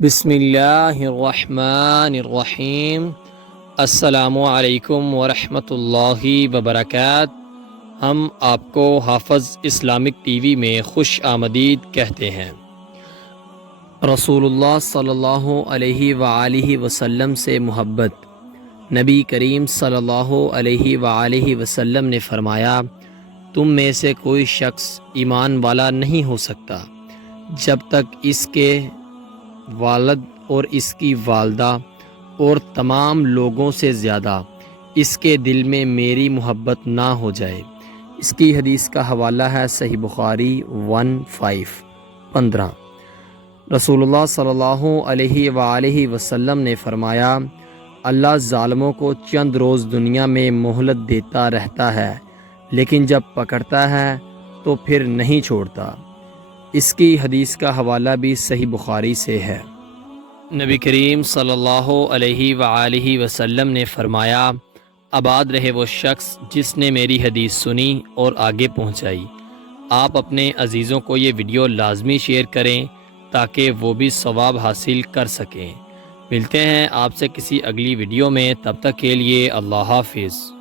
بسم اللہ الرحمن الرحیم۔ السلام علیکم ورحمۃ اللہ وبرکاتہ۔ ہم آپ کو حافظ اسلامک ٹی وی میں خوش آمدید کہتے ہیں۔ رسول اللہ صلی اللہ علیہ وآلہ وسلم سے محبت۔ نبی کریم صلی اللہ علیہ وآلہ وسلم نے فرمایا، تم میں سے کوئی شخص ایمان والا نہیں ہو سکتا جب تک اس کے والد اور اس کی والدہ اور تمام لوگوں سے زیادہ اس کے دل میں میری محبت نہ ہو جائے۔ اس کی حدیث کا حوالہ ہے صحیح بخاری 1515۔ رسول اللہ صلی اللہ علیہ وآلہ وسلم نے فرمایا، اللہ ظالموں کو چند روز دنیا میں مہلت دیتا رہتا ہے، لیکن جب پکڑتا ہے تو پھر نہیں چھوڑتا۔ اس کی حدیث کا حوالہ بھی صحیح بخاری سے ہے۔ نبی کریم صلی اللہ علیہ وآلہ وسلم نے فرمایا، آباد رہے وہ شخص جس نے میری حدیث سنی اور آگے پہنچائی۔ آپ اپنے عزیزوں کو یہ ویڈیو لازمی شیئر کریں تاکہ وہ بھی ثواب حاصل کر سکیں۔ ملتے ہیں آپ سے کسی اگلی ویڈیو میں، تب تک کے لیے اللہ حافظ۔